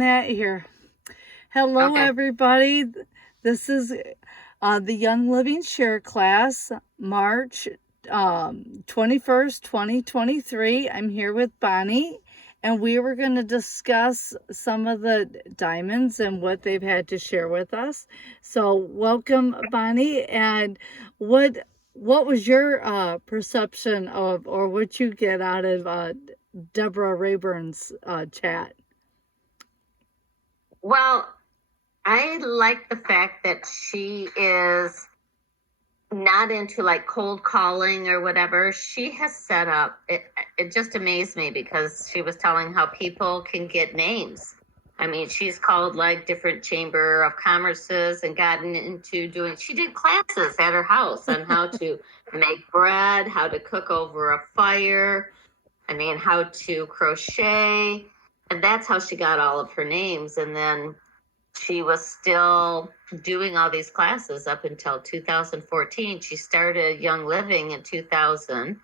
That here. Hello, Okay. everybody. This is the Young Living Share class, March 21st, 2023. I'm here with Bonnie, and we were going to discuss some of the diamonds and what they've had to share with us. So, welcome, Bonnie. And what was your perception of, or what you get out of Debra Raybern's chat? Well, I like the fact that she is not into like cold calling or whatever. She has set up it just amazed me because she was telling how people can get names. I mean, she's called like different chamber of commerces and gotten into doing she did classes at her house on how to make bread, how to cook over a fire, I mean, how to crochet. And that's how she got all of her names. And then she was still doing all these classes up until 2014. She started Young Living in 2000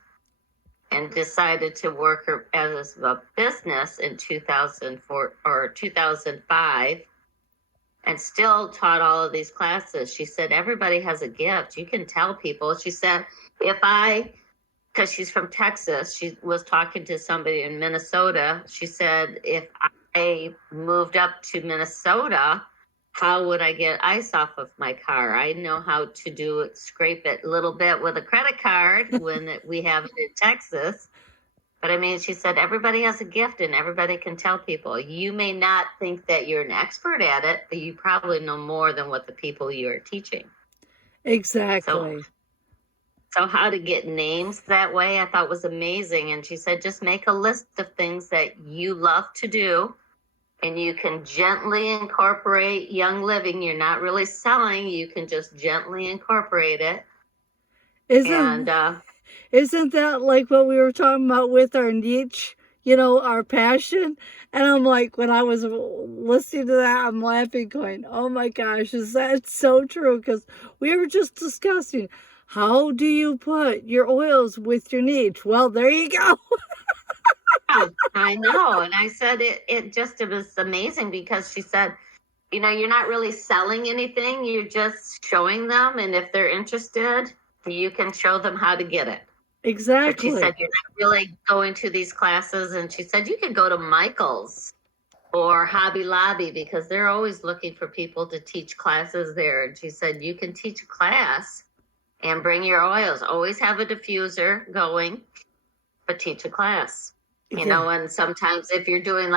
and decided to work as a business in 2004 or 2005 and still taught all of these classes. She said, everybody has a gift. You can tell people. She said, because she's from Texas, she was talking to somebody in Minnesota. She said, if I moved up to Minnesota, how would I get ice off of my car? I know how to scrape it a little bit with a credit card when we have it in Texas. But I mean, she said, everybody has a gift and everybody can tell people. You may not think that you're an expert at it, but you probably know more than what the people you're teaching. Exactly. So how to get names that way, I thought was amazing. And she said, just make a list of things that you love to do and you can gently incorporate Young Living. You're not really selling. You can just gently incorporate it. Isn't isn't that like what we were talking about with our niche, our passion? And I'm like, when I was listening to that, I'm laughing, going, oh my gosh, is that so true? Because we were just discussing, how do you put your oils with your niche? Well, there you go. I know. And I said it was amazing because she said, you're not really selling anything. You're just showing them. And if they're interested, you can show them how to get it. But she Exactly. said, you're not really going to these classes. And she said, you could go to Michael's or Hobby Lobby because they're always looking for people to teach classes there. And she said, you can teach a class and bring your oils. Always have a diffuser going, but teach a class. And sometimes if you're doing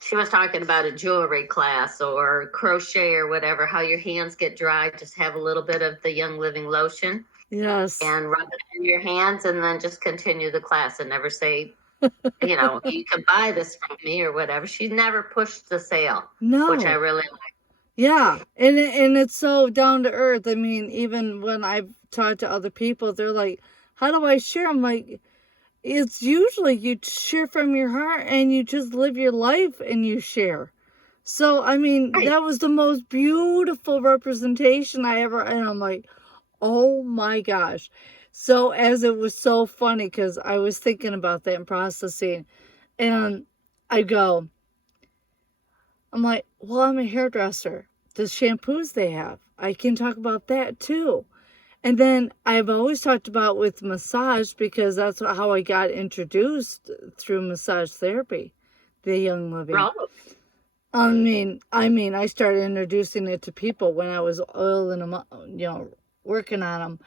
she was talking about a jewelry class or crochet or whatever, how your hands get dry, just have a little bit of the Young Living lotion. Yes. And rub it in your hands and then just continue the class and never say, you can buy this from me or whatever. She never pushed the sale, which I really like. Yeah, and it's so down to earth. I mean, even when I've talked to other people, they're like, "How do I share?" I'm like, it's usually you share from your heart and you just live your life and you share. So, I mean, that was the most beautiful representation I ever, and I'm like, oh my gosh. So, as it was so funny because I was thinking about that and processing, and I go, I'm like, well, I'm a hairdresser. The shampoos they have, I can talk about that too. And then I've always talked about with massage because that's how I got introduced through massage therapy, the Young Living. I started introducing it to people when I was oiling them, working on them.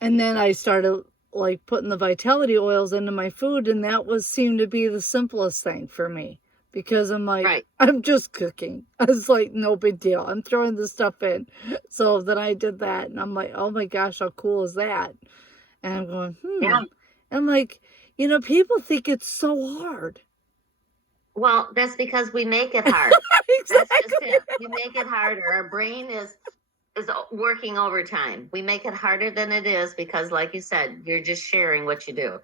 And then I started like putting the vitality oils into my food, and that seemed to be the simplest thing for me. Because I'm like, I'm just cooking. I was like, no big deal. I'm throwing this stuff in. So then I did that. And I'm like, oh my gosh, how cool is that? And I'm going, Yeah. And I'm like, people think it's so hard. Well, that's because we make it hard. Exactly. That's just it. We make it harder. Our brain is working overtime. We make it harder than it is because, like you said, you're just sharing what you do.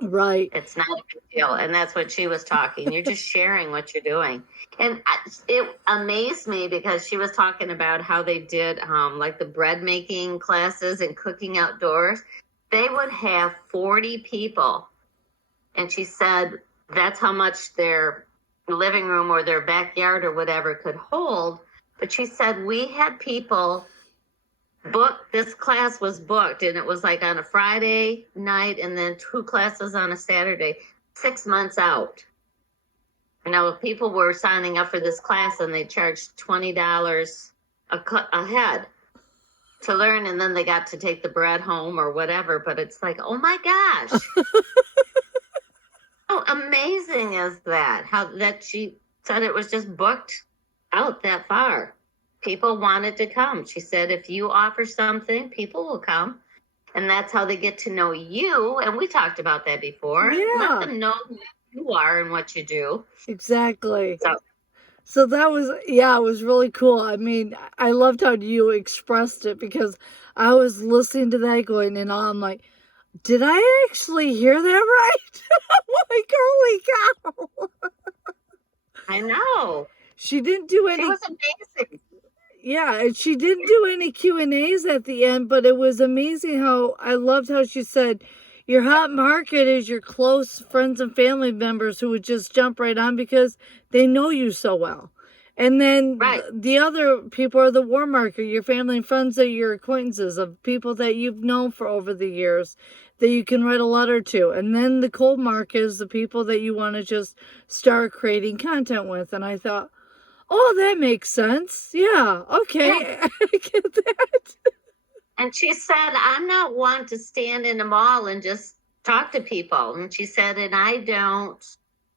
Right. It's not a big deal. And that's what she was talking. You're just sharing what you're doing. And it amazed me because she was talking about how they did like the bread making classes and cooking outdoors. They would have 40 people. And she said that's how much their living room or their backyard or whatever could hold. But she said we had people book, this class was booked, and it was like on a Friday night and then 2 classes on a Saturday, 6 months out. People were signing up for this class and they charged $20 a head to learn, and then they got to take the bread home or whatever. But it's like, oh my gosh. How amazing is that? How that she said it was just booked out that far. People wanted to come. She said, if you offer something, people will come. And that's how they get to know you. And we talked about that before. Yeah. Let them know who you are and what you do. Exactly. So that was, yeah, it was really cool. I mean, I loved how you expressed it, because I was listening to that going, and I'm like, did I actually hear that right? I'm like, holy cow. I know. She didn't do any. It was amazing. Yeah, and she didn't do any Q&As at the end, but it was amazing how I loved how she said, your hot market is your close friends and family members who would just jump right on because they know you so well. And then Right. the other people are the warm market, your family and friends, are your acquaintances, of people that you've known for over the years that you can write a letter to. And then the cold market is the people that you want to just start creating content with. And I thought, oh, that makes sense. Yeah, okay. Yeah. I get that. And she said, I'm not one to stand in the mall and just talk to people. And she said, and I don't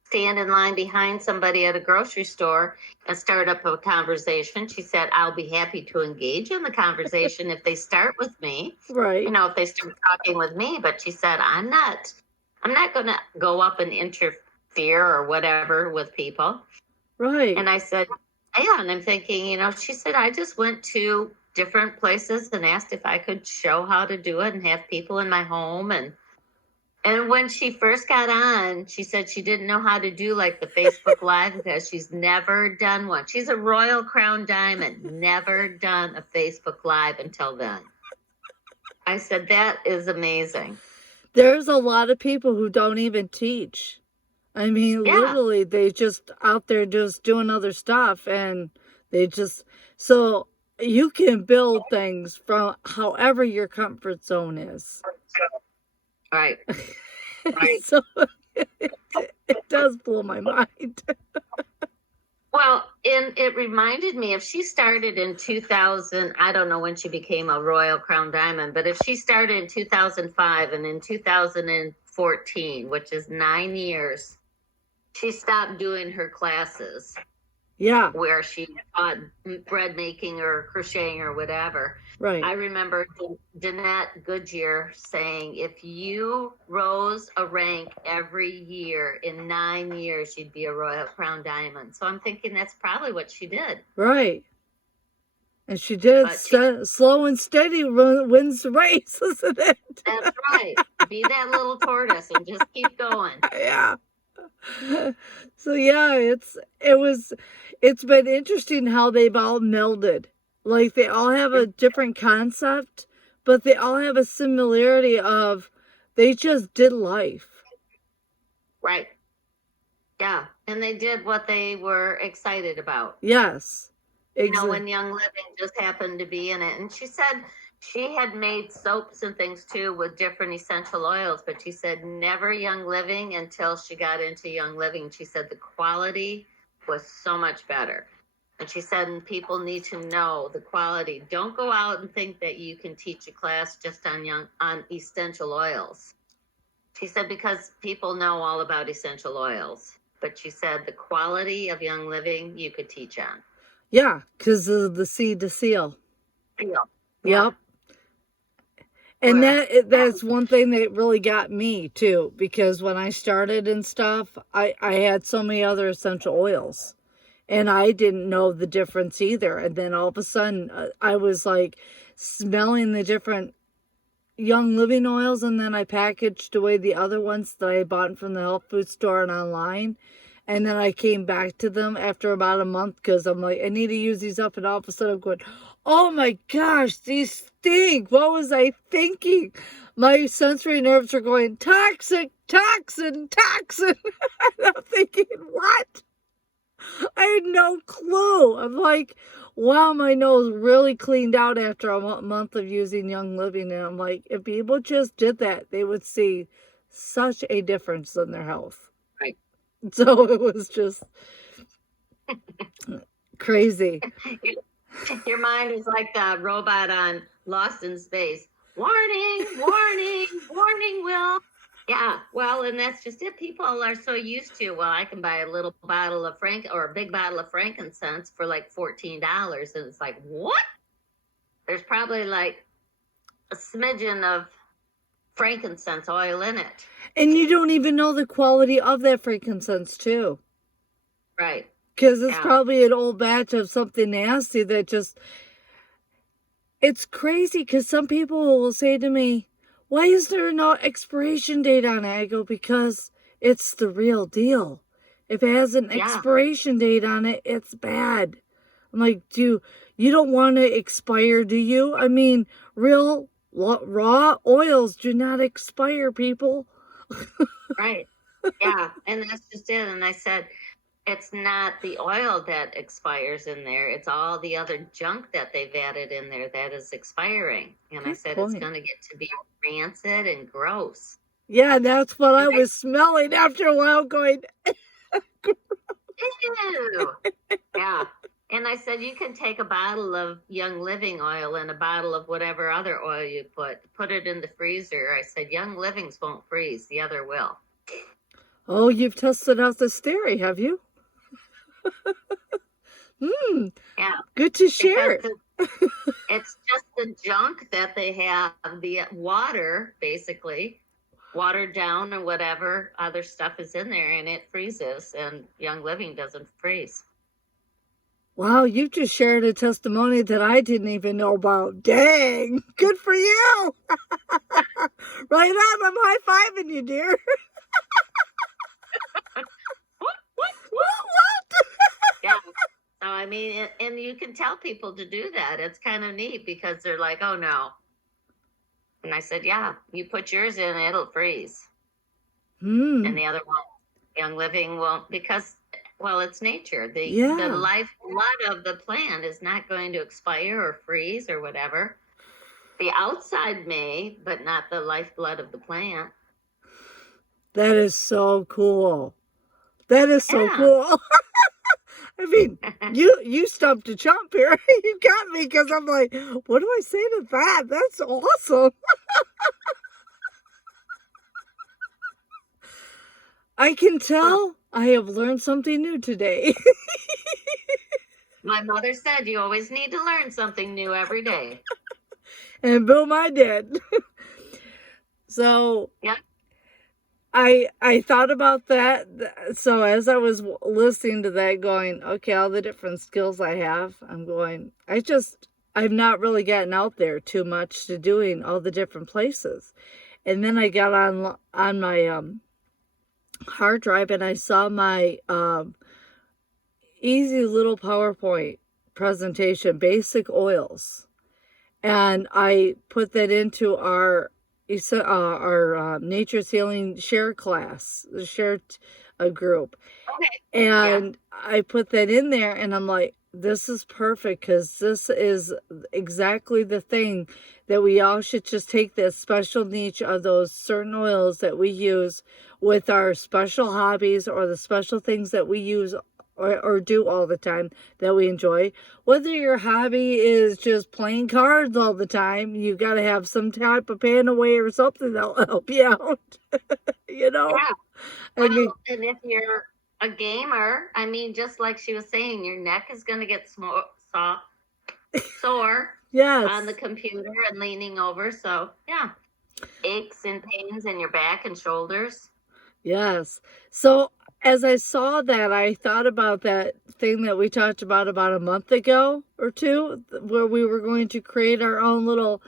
stand in line behind somebody at a grocery store and start up a conversation. She said, I'll be happy to engage in the conversation if they start with me. Right. If they start talking with me. But she said, I'm not going to go up and interfere or whatever with people. Right. And I said, yeah. And I'm thinking, she said, I just went to different places and asked if I could show how to do it and have people in my home. And when she first got on, she said she didn't know how to do like the Facebook Live because she's never done one. She's a Royal Crown Diamond, never done a Facebook Live until then. I said, that is amazing. There's a lot of people who don't even teach. I mean, Yeah. Literally, they just out there just doing other stuff, and they just, so you can build things from however your comfort zone is. Right. Right. So it does blow my mind. Well, and it reminded me, if she started in 2000, I don't know when she became a Royal Crown Diamond, but if she started in 2005 and in 2014, which is 9 years, she stopped doing her classes. Yeah. Where she taught bread making or crocheting or whatever. Right. I remember Danette Goodyear saying, if you rose a rank every year, in 9 years, you'd be a Royal Crown Diamond. So I'm thinking that's probably what she did. Right. And she did it slow and steady wins the race, isn't it? That's right. Be that little tortoise and just keep going. Yeah. So yeah, it's been interesting how they've all melded. Like, they all have a different concept, but they all have a similarity of they just did life. Right. Yeah. And they did what they were excited about. Yes. When Young Living just happened to be in it. And she said she had made soaps and things too with different essential oils, but she said never Young Living until she got into Young Living. She said the quality was so much better. And she said people need to know the quality. Don't go out and think that you can teach a class just on essential oils. She said, because people know all about essential oils. But she said the quality of Young Living you could teach on. Yeah, because of the seed to seal. Yeah. Yep. And that's one thing that really got me too, because when I started and stuff, I had so many other essential oils, and I didn't know the difference either. And then all of a sudden, I was like smelling the different Young Living oils, and then I packaged away the other ones that I had bought from the health food store and online. And then I came back to them after about a month because I'm like, I need to use these up. And all of a sudden I'm going, oh my gosh, these stink. What was I thinking? My sensory nerves are going, toxic, toxin, toxin. And I'm thinking, what? I had no clue. I'm like, wow, my nose really cleaned out after a month of using Young Living. And I'm like, if people just did that, they would see such a difference in their health. Right. So it was just crazy. Your mind is like the robot on Lost in Space. Warning, warning, warning, Will. Yeah, well, and that's just it. People are so used to, well, I can buy a little bottle of or a big bottle of frankincense for like $14. And it's like, what? There's probably like a smidgen of frankincense oil in it. And you don't even know the quality of that frankincense, too. Right. Because it's probably an old batch of something nasty that just... It's crazy because some people will say to me, why is there no expiration date on it? I go, because it's the real deal. If it has an expiration date on it, it's bad. I'm like, you don't want to expire, do you? I mean, real raw oils do not expire, people. Right. Yeah. And that's just it. And I said, it's not the oil that expires in there. It's all the other junk that they've added in there that is expiring. And I said, it's going to get to be rancid and gross. Yeah, that's what I was smelling after a while, going, ew. Yeah. And I said, you can take a bottle of Young Living oil and a bottle of whatever other oil you put it in the freezer. I said, Young Livings won't freeze. The other will. Oh, you've tested out the Steri, have you? Yeah. Good to share. It's just the junk that they have, the water, basically, watered down or whatever other stuff is in there, and it freezes, and Young Living doesn't freeze. Wow, you've just shared a testimony that I didn't even know about. Dang, good for you. Right on, I'm high-fiving you, dear. What? Yeah. So, I mean, and you can tell people to do that. It's kind of neat because they're like, oh, no. And I said, yeah, you put yours in, it'll freeze. And the other one, Young Living won't, because, well, it's nature. The lifeblood of the plant is not going to expire or freeze or whatever. The outside may, but not the lifeblood of the plant. That is so cool. That is so cool. I mean, you stumped a chump here. You got me because I'm like, what do I say to that? That's awesome. I can tell I have learned something new today. My mother said you always need to learn something new every day. And boom, I did. So yeah. I thought about that. So as I was listening to that, going, okay, all the different skills I have, I'm going, I've not really gotten out there too much to doing all the different places. And then I got on my hard drive and I saw my easy little PowerPoint presentation, basic oils. And I put that into our Nature's Healing share class, the share group. Okay. And I put that in there and I'm like, this is perfect because this is exactly the thing that we all should just take this special niche of those certain oils that we use with our special hobbies or the special things that we use or do all the time that we enjoy. Whether your hobby is just playing cards all the time, you got to have some type of pen away or something that'll help you out. You know? Yeah. Well, I mean, and if you're a gamer, I mean, just like she was saying, your neck is going to get sore yes. on the computer and leaning over. So, yeah, aches and pains in your back and shoulders. Yes. So, as I saw that, I thought about that thing that we talked about a month ago or two, where we were going to create our own little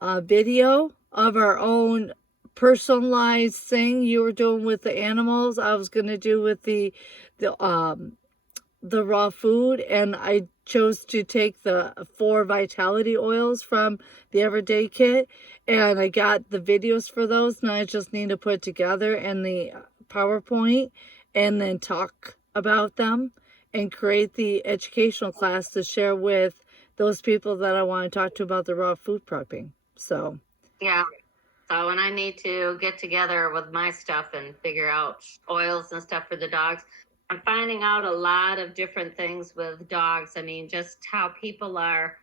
video of our own personalized thing. You were doing with the animals. I was going to do with the raw food, and I chose to take the 4 vitality oils from the Everyday Kit, and I got the videos for those. Now I just need to put together in the PowerPoint and then talk about them and create the educational class to share with those people that I want to talk to about the raw food prepping. So, yeah. So, and I need to get together with my stuff and figure out oils and stuff for the dogs. I'm finding out a lot of different things with dogs. I mean, just how people are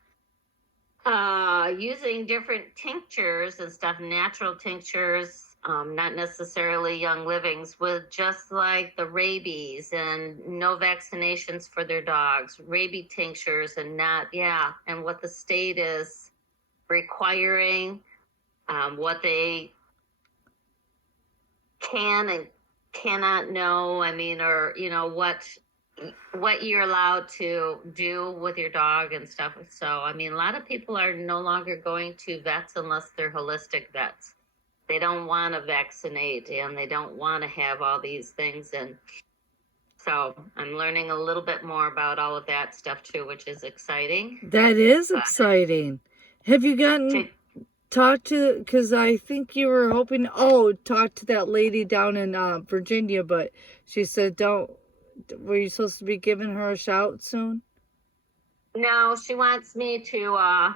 using different tinctures and stuff, natural tinctures, not necessarily young livings, with just like the rabies and no vaccinations for their dogs, rabies tinctures, and not, yeah, and what the state is requiring, what they can and cannot know. I mean, or what you're allowed to do with your dog and stuff. So, I mean, a lot of people are no longer going to vets unless they're holistic vets. They don't want to vaccinate and they don't want to have all these things. And so I'm learning a little bit more about all of that stuff too, which is exciting. that is exciting. Have you gotten talk to, because I think you were hoping, talk to that lady down in Virginia, but she said were you supposed to be giving her a shout soon? No, she wants me to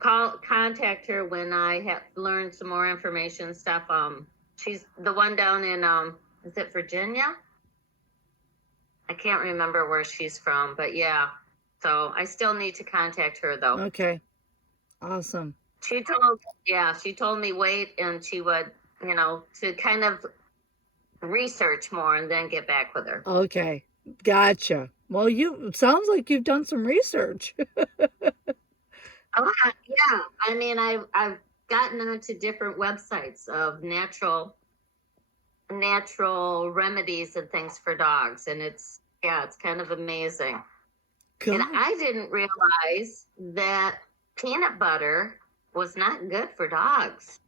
contact her when I have learned some more information stuff. She's the one down in is it Virginia? I can't remember where she's from, but yeah. So I still need to contact her though. Okay. Awesome. She told me wait, and she would, to kind of research more and then get back with her. Okay. Gotcha. Well, sounds like you've done some research. Yeah. I mean, I've gotten onto different websites of natural remedies and things for dogs, and it's kind of amazing. Good. And I didn't realize that peanut butter was not good for dogs,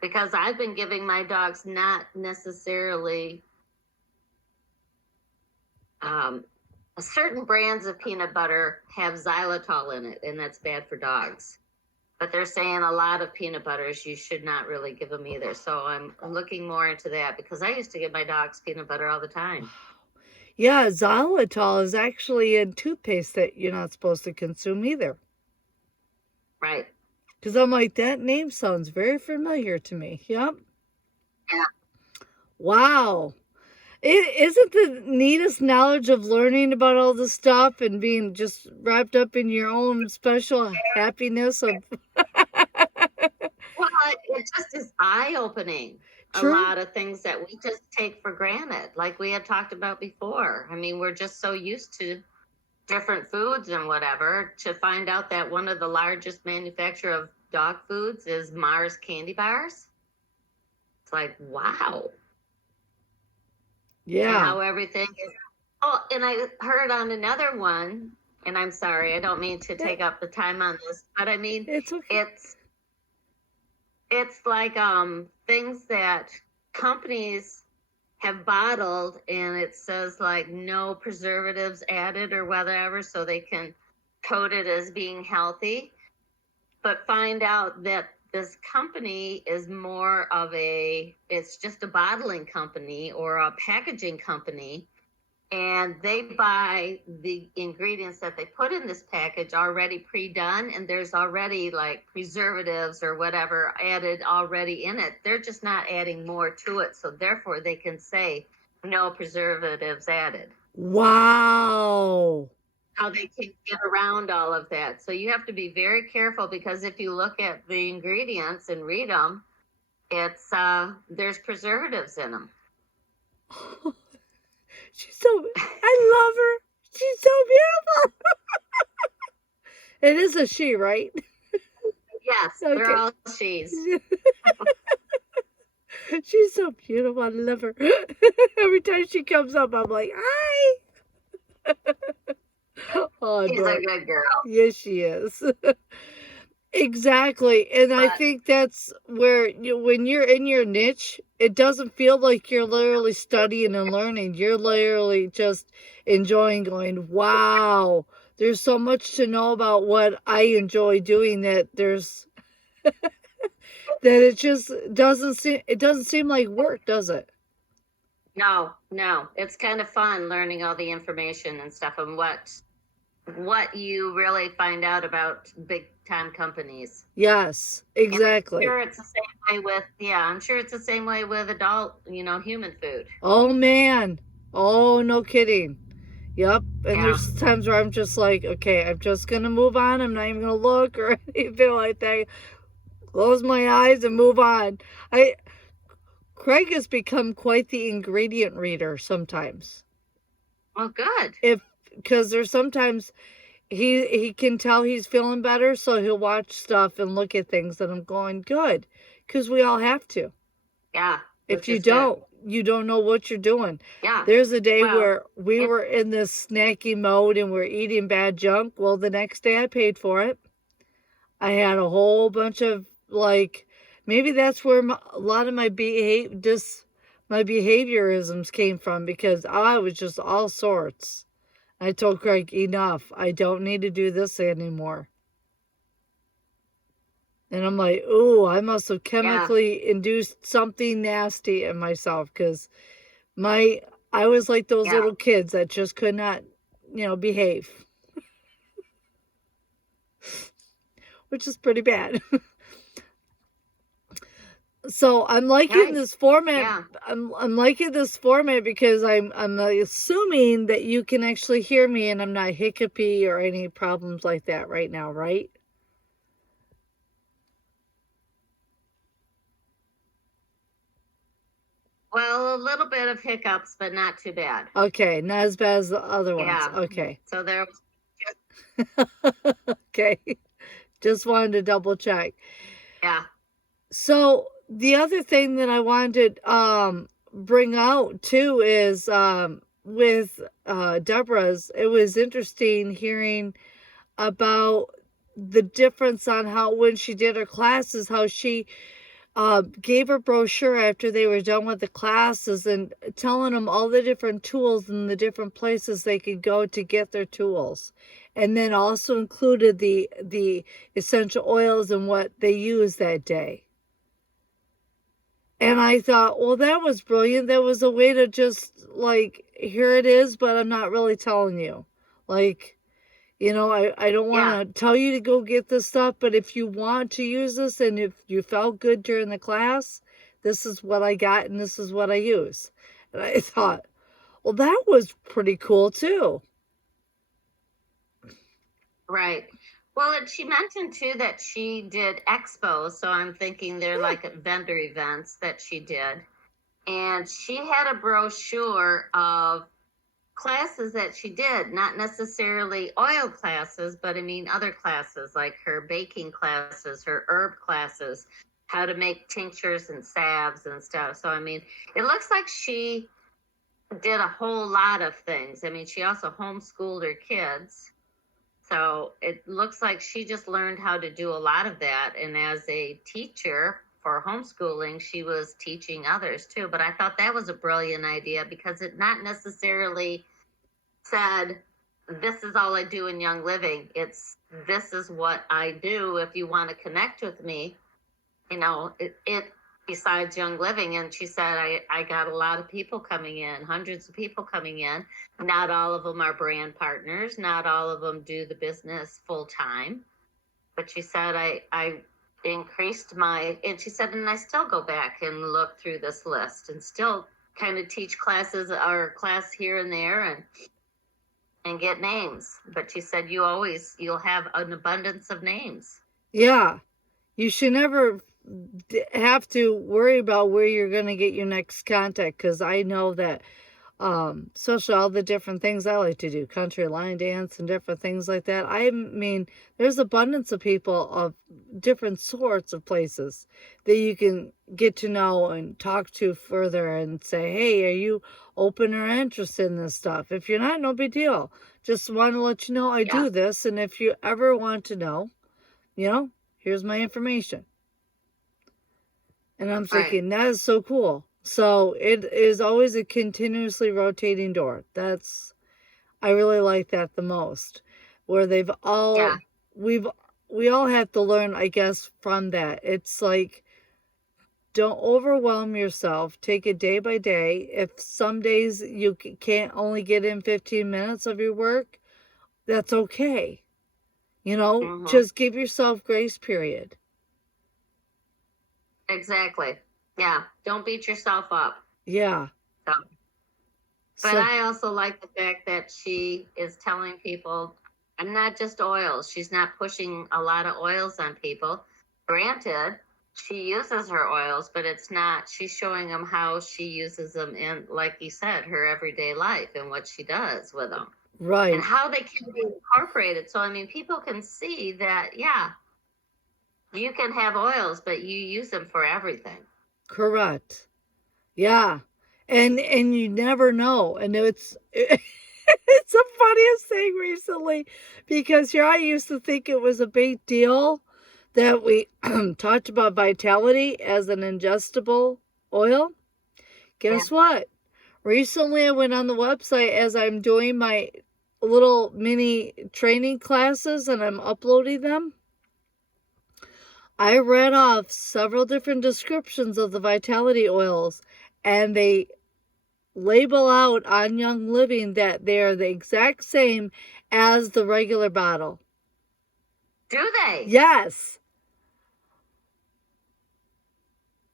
because I've been giving my dogs not necessarily certain brands of peanut butter have xylitol in it, and that's bad for dogs. But they're saying a lot of peanut butters you should not really give them either. So I'm looking more into that, because I used to give my dogs peanut butter all the time. Yeah, xylitol is actually in toothpaste that you're not supposed to consume either. Right. Because I'm like, that name sounds very familiar to me. Yep. Yeah. Wow. Isn't the neatest knowledge of learning about all this stuff and being just wrapped up in your own special happiness of... Well, it just is eye-opening. True. A lot of things that we just take for granted, like we had talked about before. I mean, we're just so used to different foods and whatever, to find out that one of the largest manufacturer of dog foods is Mars candy bars. It's like, wow. Yeah. And how everything is. Oh, and I heard on another one, and I'm sorry, I don't mean to take up the time on this, but I mean, it's okay. It's like things that companies have bottled, and it says like no preservatives added or whatever, so they can code it as being healthy, but find out that this company is more of it's just a bottling company or a packaging company, and they buy the ingredients that they put in this package already pre-done, and there's already like preservatives or whatever added already in it. They're just not adding more to it, so therefore they can say no preservatives added. Wow. How they can get around all of that. So you have to be very careful, because if you look at the ingredients and read them, it's there's preservatives in them. I love her. She's so beautiful. It is a she, right? Yes, okay. They're all she's. She's so beautiful. I love her. Every time she comes up, I'm like, hi. Oh, she's a good girl. Yes, she is. Exactly. And I think that's where when you're in your niche, it doesn't feel like you're literally studying and learning. You're literally just enjoying, going, wow, there's so much to know about what I enjoy doing, that there's that it just doesn't seem like work, does it? No, it's kind of fun learning all the information and stuff and what you really find out about big time companies. Yes, And I'm exactly. sure it's the same way with, yeah, I'm sure it's the same way with adult, human food. Oh man. Oh, no kidding. Yep. And Yeah, there's times where I'm just like, okay, I'm just gonna move on. I'm not even gonna look or anything like that. Close my eyes and move on. I Craig has become quite the ingredient reader sometimes. well, good. If Because there's sometimes he can tell he's feeling better, so he'll watch stuff and look at things, and I'm going good, because we all have to. Yeah, If which you is good. don't, you don't know what you're doing. Yeah. There's a day Well, where we it, were in this snacky mode and we're eating bad junk. Well, the next day I paid for it. I had a whole bunch of, like, maybe that's where a lot of my my behaviorisms came from, because I was just all sorts. I told Craig, enough. I don't need to do this anymore. And I'm like, ooh, I must have yeah, chemically induced something nasty in myself, because my I was like those yeah, little kids that just could not, behave, which is pretty bad. So I'm liking right. this format. Yeah. I'm liking this format because I'm assuming that you can actually hear me and I'm not hiccupy or any problems like that right now, right? Well, a little bit of hiccups, but not too bad. Okay, not as bad as the other ones. Yeah. Okay. So there was just, Okay. Just wanted to double check. yeah, So the other thing that I wanted to bring out too is with Deborah's, it was interesting hearing about the difference on how, when she did her classes, how she gave a brochure after they were done with the classes and telling them all the different tools and the different places they could go to get their tools, and then also included the essential oils and what they used that day. And I thought, well, that was brilliant. That was a way to just, like, here it is, but I'm not really telling you. Like, I don't yeah, want to tell you to go get this stuff, but if you want to use this and if you felt good during the class, this is what I got and this is what I use. And I thought, well, that was pretty cool too. right. Well, she mentioned too that she did expos. So I'm thinking they're Yeah. like vendor events that she did. And she had a brochure of classes that she did, not necessarily oil classes, but I mean other classes like her baking classes, her herb classes, how to make tinctures and salves and stuff. So I mean, it looks like she did a whole lot of things. I mean, she also homeschooled her kids. So it looks like she just learned how to do a lot of that. And as a teacher for homeschooling, she was teaching others too. But I thought that was a brilliant idea because it not necessarily said, this is all I do in Young Living. It's, this is what I do. If you want to connect with me, it besides Young Living. And she said, I got a lot of people coming in, hundreds of people coming in. Not all of them are brand partners. Not all of them do the business full time. But she said, I increased and she said, and I still go back and look through this list and still kind of teach classes or class here and there and get names. But she said, you'll have an abundance of names. Yeah. You should never have to worry about where you're going to get your next contact, because I know that especially all the different things I like to do, country line dance and different things like that. I mean, there's abundance of people of different sorts of places that you can get to know and talk to further and say, hey, are you open or interested in this stuff? If you're not, no big deal. Just want to let you know I Yeah, do this, and if you ever want to know, here's my information. And I'm right. thinking, that is so cool. So it is always a continuously rotating door. I really like that the most. Where Yeah, we all have to learn, I guess, from that. It's like don't overwhelm yourself. Take it day by day. If some days you can't only get in 15 minutes of your work, that's okay. Just give yourself grace period. Exactly. Yeah. Don't beat yourself up. Yeah. But I also like the fact that she is telling people, I'm not just oils. She's not pushing a lot of oils on people. Granted, she uses her oils, but it's not, she's showing them how she uses them in, like you said, her everyday life and what she does with them. Right. And how they can be incorporated. So, I mean, people can see that, yeah, you can have oils, but you use them for everything. Correct. Yeah. And you never know. And it's the funniest thing recently, because here I used to think it was a big deal that we talked about Vitality as an ingestible oil. Guess what? Recently I went on the website as I'm doing my little mini training classes and I'm uploading them. I read off several different descriptions of the Vitality oils, and they label out on Young Living that they are the exact same as the regular bottle. Do they? Yes.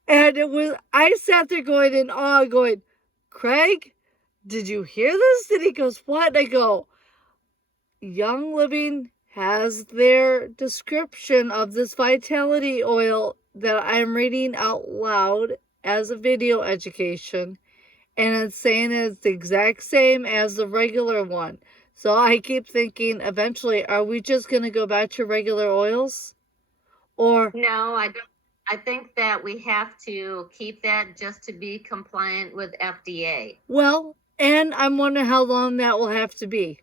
And I sat there going in awe, going, Craig, did you hear this? And he goes, what? And I go, Young Living has their description of this Vitality oil that I'm reading out loud as a video education. And it's saying it's the exact same as the regular one. So I keep thinking, eventually, are we just going to go back to regular oils? Or no, I don't. I think that we have to keep that just to be compliant with FDA. Well, and I'm wondering how long that will have to be.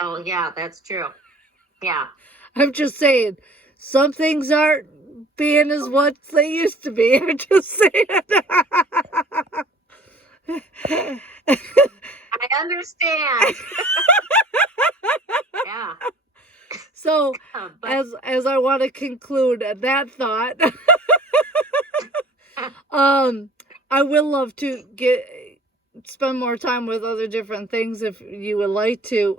Oh, yeah, that's true. Yeah. I'm just saying, some things aren't being as what they used to be. I'm just saying. I understand. Yeah. So, as I want to conclude that thought, I will love to spend more time with other different things if you would like to.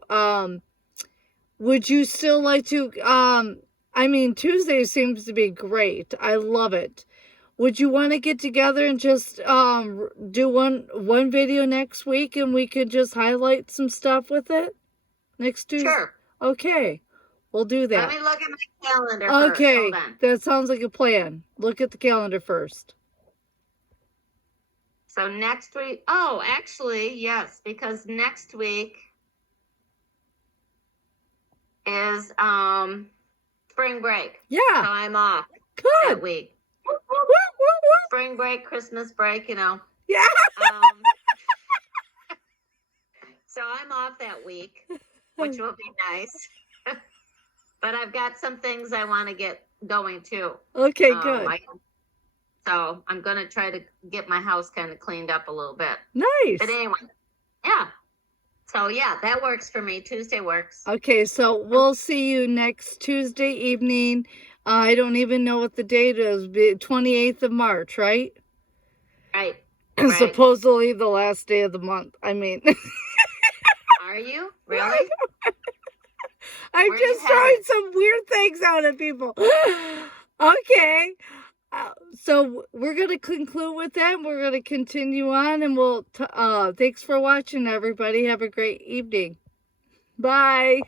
Would you still like to? I mean, Tuesday seems to be great. I love it. Would you want to get together and just do one video next week, and we could just highlight some stuff with it next Tuesday? Sure. Okay, we'll do that. Let me look at my calendar okay, first. Hold on. That sounds like a plan. Look at the calendar first. So next week, oh, actually, yes, because next week is spring break. Yeah. So I'm off that week. Spring break, Christmas break, Yeah. So I'm off that week, which will be nice. But I've got some things I want to get going too. Okay, good. So I'm going to try to get my house kind of cleaned up a little bit. Nice. But anyway, yeah. So yeah, that works for me. Tuesday works. Okay, so we'll see you next Tuesday evening. I don't even know what the date is. 28th of March, right? Right. Supposedly the last day of the month. I mean. Are you? Really? I'm just throwing some weird things out at people. Okay. So we're going to conclude with that. We're going to continue on, and we'll thanks for watching, everybody. Have a great evening. Bye.